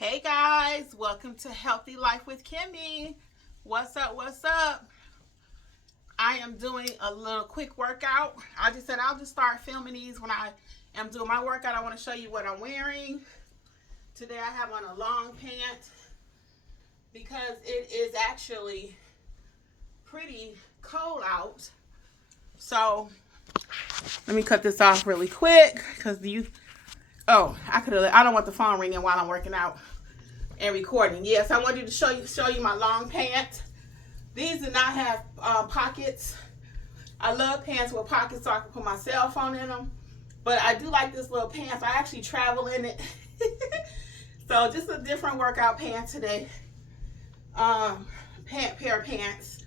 Hey guys, welcome to Healthy Life with Kimmi. What's up? What's up? I am doing a little quick workout. I just said I'll just start filming these when I am doing my workout. I want to show you what I'm wearing. Today I have on a long pant because it is actually pretty cold out. So let me cut this off really quick because I don't want the phone ringing while I'm working out and recording. Yes, I wanted to show you my long pants. These do not have pockets. I love pants with pockets so I can put my cell phone in them. But I do like this little pants. I actually travel in it. So just a different workout pants today. Pair of pants.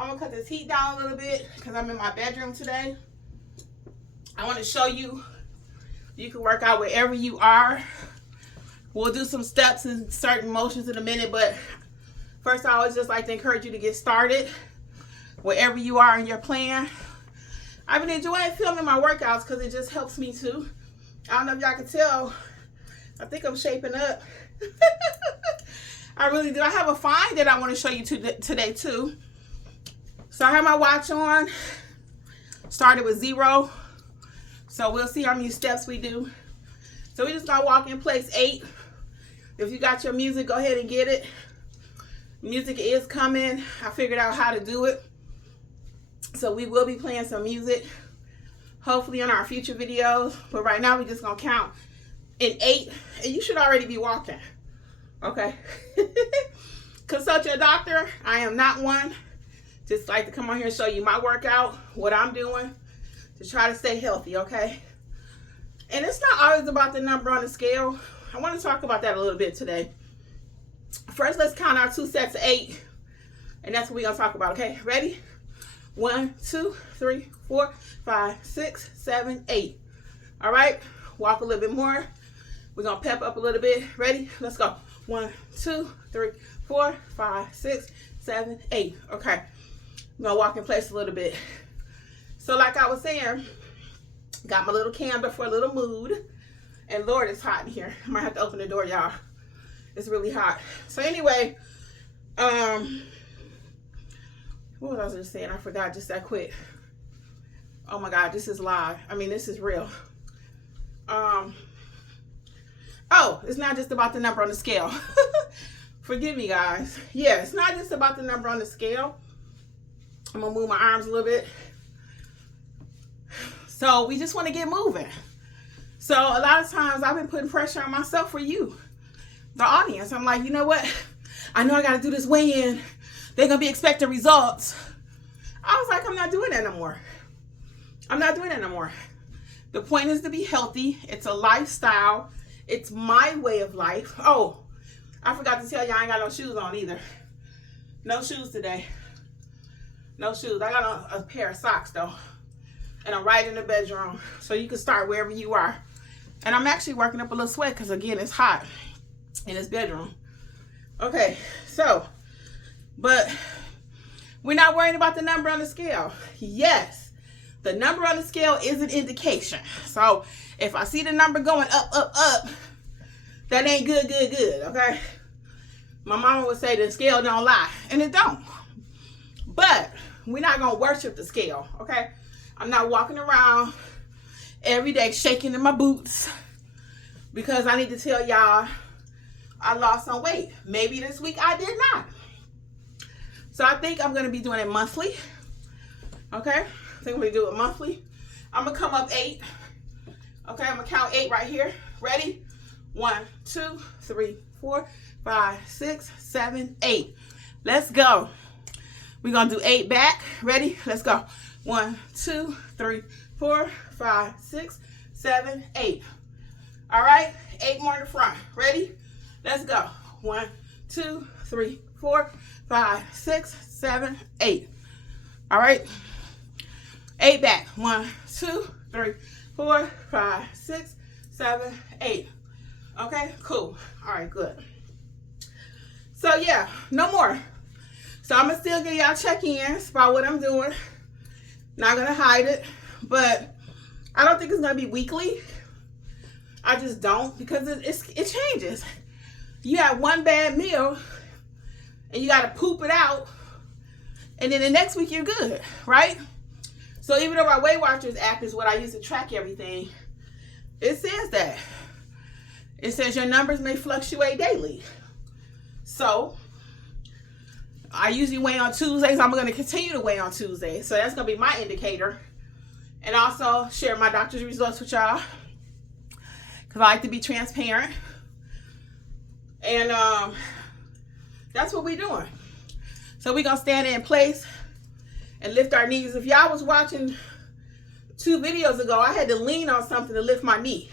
I'm gonna cut this heat down a little bit because I'm in my bedroom today. I want to show you can work out wherever you are. We'll do some steps and certain motions in a minute, but first I always just like to encourage you to get started wherever you are in your plan. I've been enjoying filming my workouts because it just helps me too. I don't know if y'all can tell. I think I'm shaping up. I really do. I have a find that I want to show you today too. So I have my watch on. Started with 0. So we'll see how many steps we do. So we just gonna walk in place 8. If you got your music, go ahead and get it. Music is coming. I figured out how to do it. So we will be playing some music, hopefully in our future videos. But right now we just gonna count in 8, and you should already be walking. Okay. Consult your doctor. I am not one. Just like to come on here and show you my workout, what I'm doing to try to stay healthy, okay? And it's not always about the number on the scale. I want to talk about that a little bit today. First, let's count our 2 sets of 8. And that's what we're going to talk about, okay? Ready? 1, 2, 3, 4, 5, 6, 7, 8. All right? Walk a little bit more. We're going to pep up a little bit. Ready? Let's go. 1, 2, 3, 4, 5, 6, 7, 8. Okay. I'm going to walk in place a little bit. So like I was saying, got my little candle for a little mood. And Lord, it's hot in here. I might have to open the door, y'all. It's really hot. So anyway, what was I just saying? I forgot just that quick. Oh my God, this is live. I mean, this is real. Oh, it's not just about the number on the scale. Forgive me, guys. Yeah, it's not just about the number on the scale. I'm gonna move my arms a little bit. So we just want to get moving. So a lot of times I've been putting pressure on myself for you, the audience. I'm like, you know what? I know I got to do this weigh-in. They're going to be expecting results. I was like, I'm not doing that no more. I'm not doing that no more. The point is to be healthy. It's a lifestyle. It's my way of life. Oh, I forgot to tell you I ain't got no shoes on either. No shoes today. No shoes. I got a pair of socks though. And I'm right in the bedroom. So you can start wherever you are. And I'm actually working up a little sweat because again, it's hot in this bedroom. Okay, so, but we're not worrying about the number on the scale. Yes, the number on the scale is an indication. So if I see the number going up, up, up, that ain't good, okay? My mama would say the scale don't lie, and it don't. But we're not gonna worship the scale, okay? I'm not walking around every day shaking in my boots because I need to tell y'all I lost some weight. Maybe this week I did not. So I think I'm going to be doing it monthly. Okay? I think I'm going to do it monthly. I'm going to come up 8. Okay? I'm going to count 8 right here. Ready? 1, 2, 3, 4, 5, 6, 7, 8. Let's go. We're going to do 8 back. Ready? Let's go. 1, 2, 3, 4, 5, 6, 7, 8. All right, 8 more in the front. Ready? Let's go. 1, 2, 3, 4, 5, 6, 7, 8. All right, 8 back. 1, 2, 3, 4, 5, 6, 7, 8. Okay, cool. All right, good. So yeah, no more. So I'm gonna still give y'all check-ins about what I'm doing. Not gonna hide it, but I don't think it's gonna be weekly. I just don't, because it changes. you have one bad meal and you got to poop it out, and then the next week you're good, right? So even though our Weight Watchers app is what I use to track everything, it says that. It says your numbers may fluctuate daily. So I usually weigh on Tuesdays. I'm going to continue to weigh on Tuesdays. So that's going to be my indicator. And also share my doctor's results with y'all, because I like to be transparent. And that's what we're doing. So we're going to stand in place and lift our knees. If y'all was watching 2 videos ago, I had to lean on something to lift my knee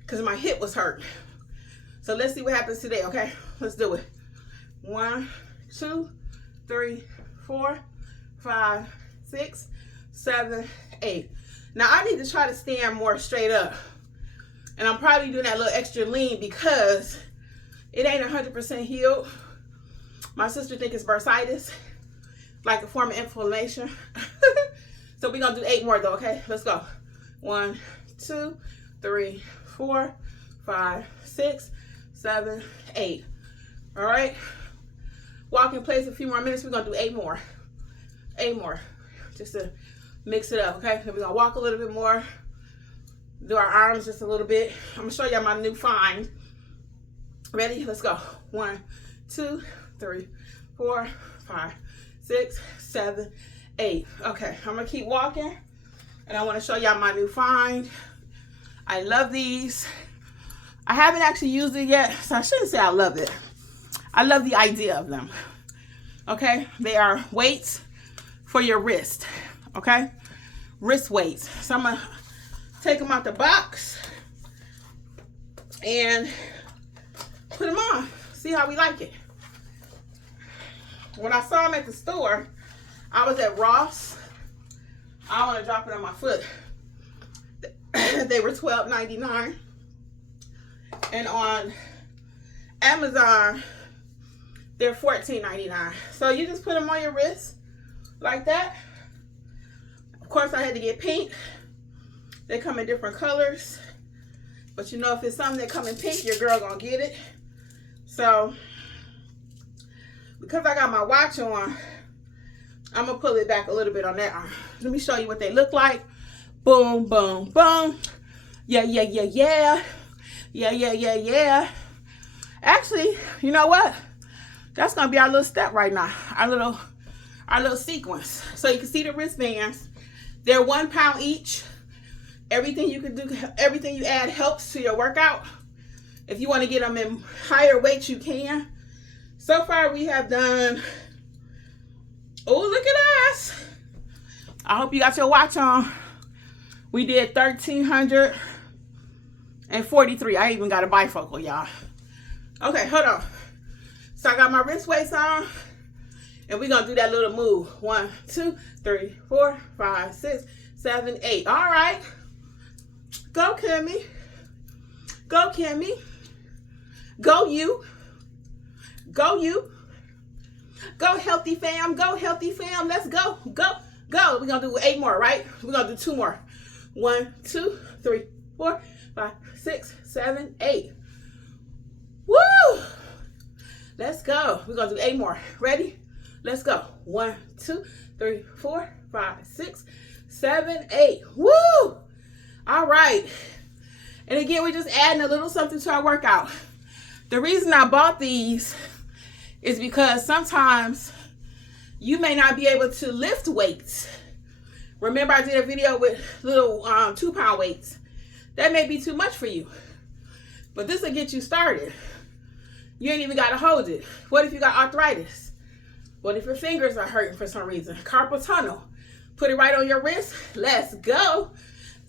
because my hip was hurt. So let's see what happens today, okay? Let's do it. 1, 2, 3, 4, 5, 6, 7, 8. Now I need to try to stand more straight up. And I'm probably doing that little extra lean because it ain't 100% healed. My sister thinks it's bursitis, like a form of inflammation. So we're going to do 8 more though, okay? Let's go. 1, 2, 3, 4, 5, 6, 7, 8. All right? Walk in place a few more minutes. We're going to do 8 more. 8 more. Just to mix it up, okay? So we're going to walk a little bit more. Do our arms just a little bit. I'm going to show y'all my new find. Ready? Let's go. 1, 2, 3, 4, 5, 6, 7, 8. Okay, I'm going to keep walking. And I want to show y'all my new find. I love these. I haven't actually used it yet, so I shouldn't say I love it. I love the idea of them. Okay? They are weights for your wrist. Okay? Wrist weights. So I'm going to take them out the box and put them on. See how we like it. When I saw them at the store, I was at Ross. I want to drop it on my foot. They were $12.99. And on Amazon, they're $14.99. So you just put them on your wrist like that. Of course, I had to get pink. They come in different colors. But you know, if it's something that come in pink, your girl gonna get it. So, because I got my watch on, I'm gonna pull it back a little bit on that arm. Let me show you what they look like. Boom, boom, boom. Yeah, yeah, yeah, yeah. Yeah, yeah, yeah, yeah. Actually, you know what? That's gonna be our little step right now. Our little sequence. So you can see the wristbands. They're 1 pound each. Everything you can do, everything you add helps to your workout. If you want to get them in higher weights, you can. So far, we have done. Oh, look at us! I hope you got your watch on. We did 1,343. I even got a bifocal, y'all. Okay, hold on. So I got my wrist weights on, and we're gonna do that little move. 1, 2, 3, 4, 5, 6, 7, 8. All right. Go, Kimmi. Go, Kimmi. Go, you. Go, you. Go, healthy fam. Go, healthy fam. Let's go. Go, go. We're going to do 8 more, right? We're going to do 2 more. 1, 2, 3, 4, 5, 6, 7, 8. Woo! Let's go. We're going to do 8 more. Ready? Let's go. 1, 2, 3, 4, 5, 6, 7, 8. Woo! All right. And again, we're just adding a little something to our workout. The reason I bought these is because sometimes you may not be able to lift weights. Remember, I did a video with little 2 pound weights. That may be too much for you. But this will get you started. You ain't even got to hold it. What if you got arthritis? What if your fingers are hurting for some reason? Carpal tunnel. Put it right on your wrist. Let's go.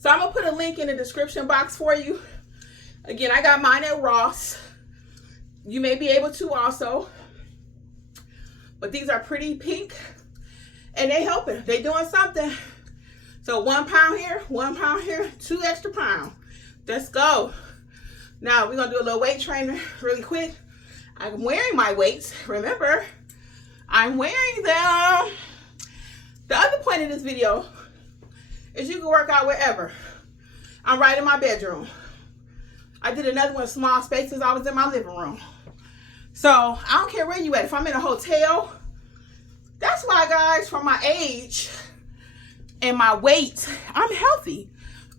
So I'm going to put a link in the description box for you. Again, I got mine at Ross. You may be able to also. But these are pretty pink. And they helping. They doing something. So 1 pound here, 1 pound here, 2 extra pounds. Let's go. Now we're going to do a little weight training really quick. I'm wearing my weights. Remember, I'm wearing them. The other point of this video is you can work out wherever. I'm right in my bedroom. I did another one, small spaces. I was in my living room. So I don't care where you at. If I'm in a hotel, that's why, guys, for my age and my weight, I'm healthy.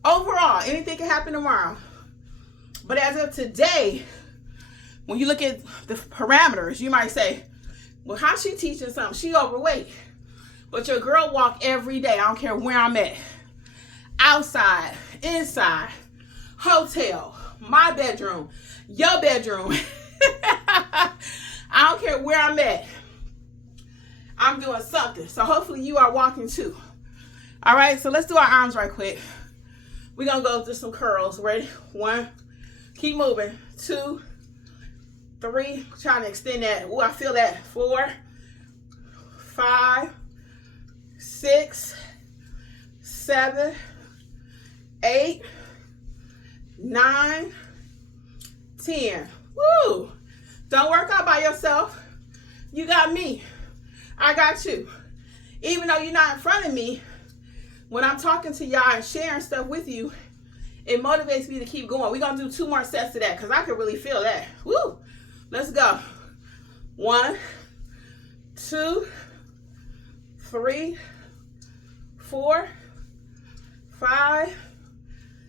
Overall, anything can happen tomorrow. But as of today, when you look at the parameters, you might say, well, how's she teaching something? She overweight. But your girl walk every day. I don't care where I'm at. Outside, inside, hotel, my bedroom, your bedroom. I don't care where I'm at. I'm doing something. So hopefully you are walking too. All right, so let's do our arms right quick. We're going to go through some curls. Ready? 1. Keep moving. 2, 3. Trying to extend that. Oh, I feel that. 4, 5, 6, 7, 8, 9, 10. Woo! Don't work out by yourself. You got me. I got you. Even though you're not in front of me, when I'm talking to y'all and sharing stuff with you, it motivates me to keep going. We're going to do 2 more sets of that because I can really feel that. Woo! Let's go. 1, 2, 3, 4, 5,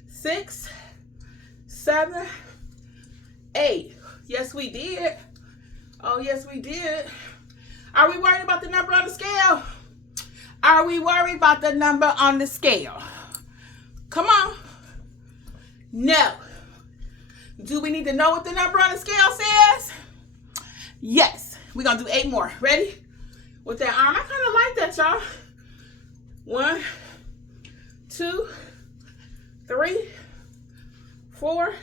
6, 7, 8. Yes, we did. Oh, yes, we did. Are we worried about the number on the scale? Are we worried about the number on the scale? Come on. No. Do we need to know what the number on the scale says? Yes. We're going to do 8 more. Ready? With that arm. I kind of like that, y'all. 1, 2, 3, 4,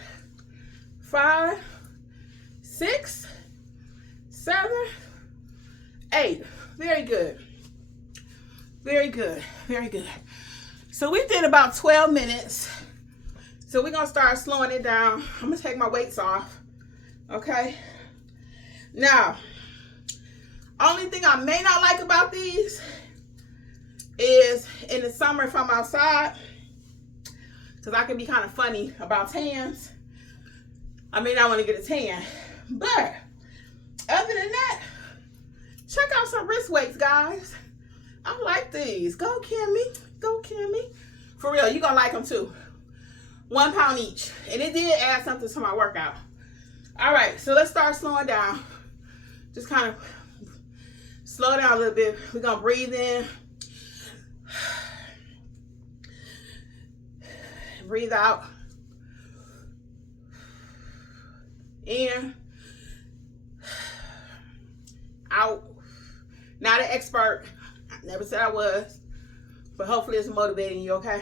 5, 6, 7, 8. Very good. Very good. Very good. So we did about 12 minutes. So we're going to start slowing it down. I'm going to take my weights off. Okay. Now, only thing I may not like about these is in the summer if I'm outside, because I can be kind of funny about tans. I may not want to get a tan. But other than that, check out some wrist weights, guys. I like these. Go, Kimmi. Go, Kimmi. For real, you're going to like them too. 1 pound each. And it did add something to my workout. All right, so let's start slowing down. Just kind of slow down a little bit. We're going to breathe in. Breathe out. In. Out. Not an expert. I never said I was. But hopefully it's motivating you, okay?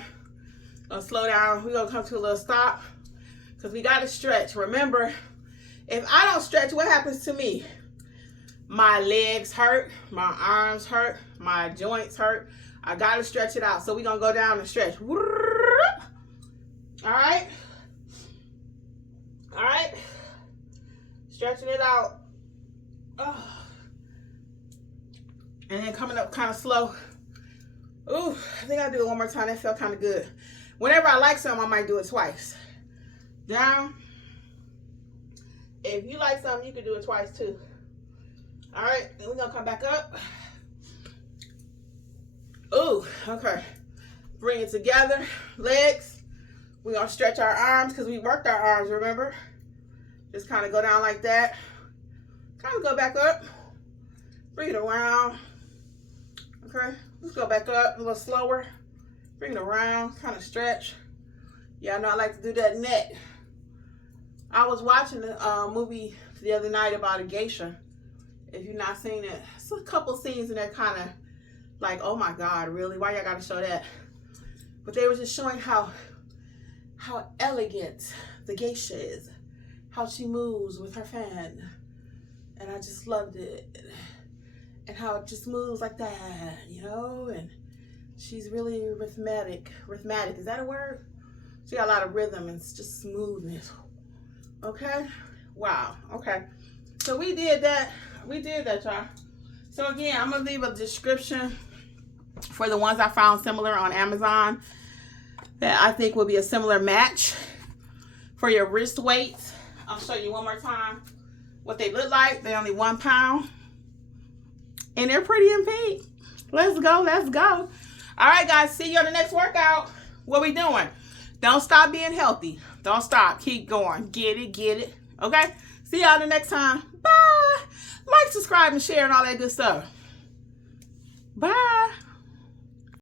Gonna slow down. We're gonna come to a little stop. Because we gotta stretch. Remember, if I don't stretch, what happens to me? My legs hurt. My arms hurt. My joints hurt. I gotta stretch it out. So we're gonna go down and stretch. Alright? Alright? Stretching it out. Oh. And then coming up kind of slow. Ooh, I think I'll do it 1 more time. That felt kind of good. Whenever I like something, I might do it twice. Down. If you like something, you can do it twice too. All right, then we're going to come back up. Ooh, okay. Bring it together. Legs. We're going to stretch our arms because we worked our arms, remember? Just kind of go down like that. Kind of go back up. Bring it around. Okay, let's go back up a little slower. Bring it around, kind of stretch. Yeah, I know I like to do that neck. I was watching a movie the other night about a geisha. If you've not seen it, it's a couple scenes in there kind of like, oh my God, really? Why y'all gotta show that? But they were just showing how elegant the geisha is. How she moves with her fan. And I just loved it. And how it just moves like that, you know? And she's really rhythmic. Rhythmic, is that a word? She got a lot of rhythm and it's just smoothness. Okay? Wow. Okay. So we did that. We did that, y'all. So again, I'm going to leave a description for the ones I found similar on Amazon that I think will be a similar match for your wrist weights. I'll show you one more time. what they look like. They're only 1 pound. And they're pretty in pink. Let's go, let's go. All right, guys, see you on the next workout. What we doing? Don't stop being healthy. Don't stop. Keep going. Get it, get it. Okay? See y'all the next time. Bye. Like, subscribe, and share, and all that good stuff. Bye.